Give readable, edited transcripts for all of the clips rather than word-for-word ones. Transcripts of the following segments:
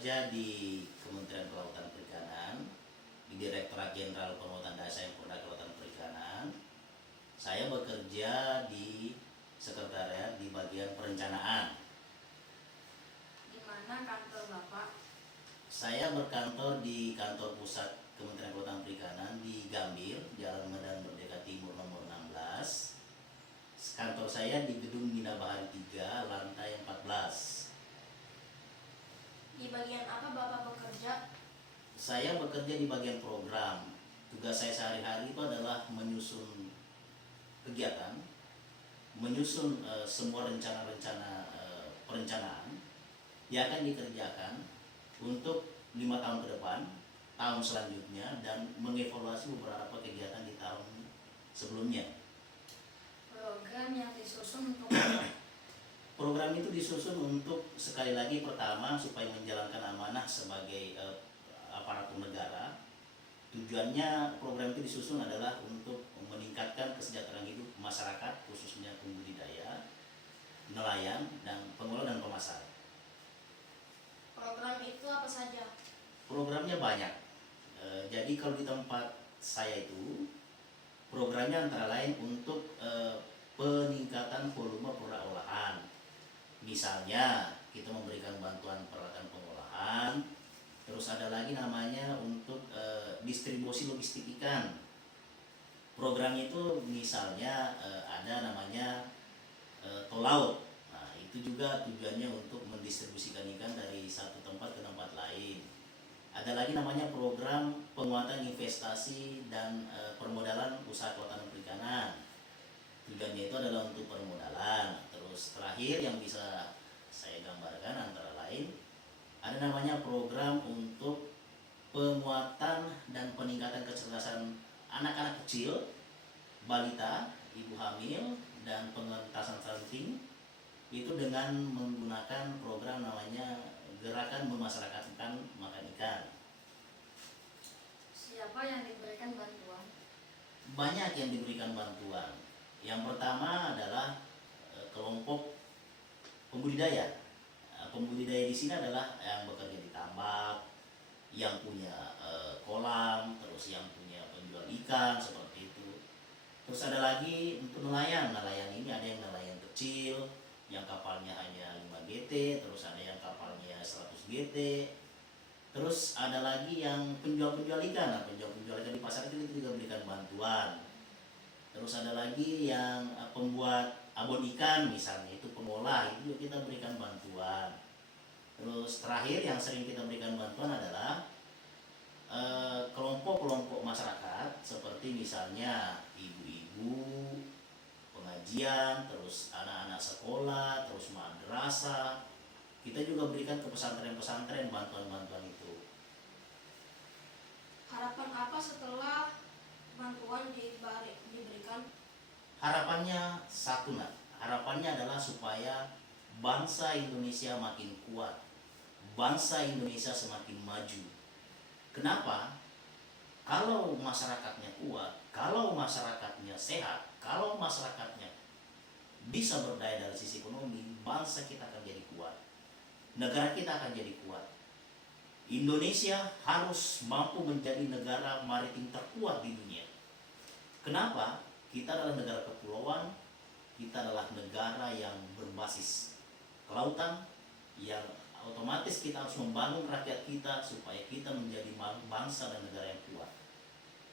bekerja di Kementerian Kelautan Perikanan, di Direktorat Jenderal Penguatan Dasar Impor Kelautan Perikanan. Saya bekerja di sekretariat di bagian perencanaan. Di mana kantor Bapak? Saya berkantor di kantor pusat Kementerian Kelautan Perikanan di Gambir, Jalan Medan Merdeka Timur nomor 16. Kantor saya di Gedung Bina Bahari 3, lantai 14. Di bagian apa Bapak bekerja? Saya bekerja di bagian program. Tugas saya sehari-hari itu adalah menyusun kegiatan, menyusun semua rencana-rencana perencanaan yang akan dikerjakan untuk 5 tahun ke depan, tahun selanjutnya, dan mengevaluasi beberapa kegiatan di tahun sebelumnya. Program yang disusun untuk apa? Program itu disusun untuk, sekali lagi, pertama supaya menjalankan amanah sebagai aparatur negara. Tujuannya program itu disusun adalah untuk meningkatkan kesejahteraan hidup masyarakat, khususnya pembudidaya, nelayan, dan pengelola dan pemasar. Program itu apa saja? Programnya banyak. Jadi kalau di tempat saya itu, programnya antara lain untuk peningkatan volume produk olahan. Misalnya kita memberikan bantuan peralatan pengolahan. Terus ada lagi namanya untuk distribusi logistik ikan. Program itu misalnya ada namanya tol laut. Nah, itu juga tujuannya untuk mendistribusikan ikan dari satu tempat ke tempat lain. Ada lagi namanya program penguatan investasi dan permodalan usaha kelautan perikanan. Tujuannya itu adalah untuk permodalan. Terus terakhir yang bisa saya gambarkan antara lain, ada namanya program untuk penguatan dan peningkatan kecerdasan anak-anak kecil, balita, ibu hamil, dan pengentasan stunting. Itu dengan menggunakan program namanya Gerakan Memasyarakatkan Makan Ikan. Siapa yang diberikan bantuan? Banyak yang diberikan bantuan. Yang pertama adalah kelompok pembudidaya. Pembudidaya di sini adalah yang bekerja di tambak, yang punya kolam, terus yang punya penjual ikan seperti itu. Terus ada lagi untuk nelayan. Nelayan ini ada yang nelayan kecil, yang kapalnya hanya 5 GT, terus ada yang kapalnya 100 GT. Terus ada lagi yang penjual-penjual ikan. Nah, penjual-penjual ikan di pasar itu juga berikan bantuan. Terus ada lagi yang pembuat abon ikan misalnya, itu pengolah, itu juga kita berikan bantuan. Terus terakhir yang sering kita berikan bantuan adalah kelompok-kelompok masyarakat seperti misalnya ibu-ibu, pengajian, terus anak-anak sekolah, terus madrasah. Kita juga berikan ke pesantren-pesantren bantuan-bantuan itu. Harapan apa setelah bantuan diberikan? Harapannya satu, nak. Harapannya adalah supaya bangsa Indonesia makin kuat, bangsa Indonesia semakin maju. Kenapa? Kalau masyarakatnya kuat, kalau masyarakatnya sehat, kalau masyarakatnya bisa berdaya dari sisi ekonomi, bangsa kita akan jadi kuat, negara kita akan jadi kuat. Indonesia harus mampu menjadi negara maritim terkuat di dunia. Kenapa? Kita adalah negara kepulauan, kita adalah negara yang berbasis kelautan, yang otomatis kita harus membangun rakyat kita supaya kita menjadi bangsa dan negara yang kuat,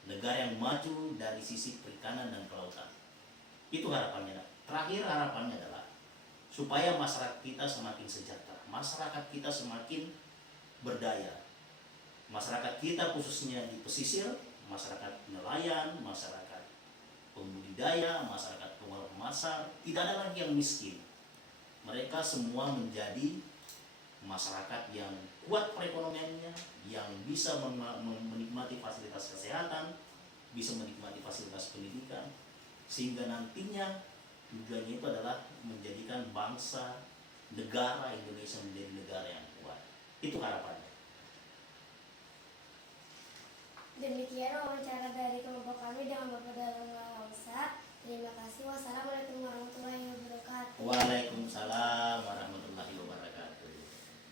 negara yang maju dari sisi perikanan dan kelautan. Itu harapannya. Terakhir harapannya adalah supaya masyarakat kita semakin sejahtera, masyarakat kita semakin berdaya. Masyarakat kita khususnya di pesisir, masyarakat nelayan, masyarakat pembudidaya, masyarakat pengolah pemasar, tidak ada lagi yang miskin. Mereka semua menjadi masyarakat yang kuat perekonomiannya, yang bisa menikmati fasilitas kesehatan, bisa menikmati fasilitas pendidikan, sehingga nantinya tujuannya itu adalah menjadikan bangsa, negara Indonesia menjadi negara yang kuat. Itu harapannya. Demikian wawancara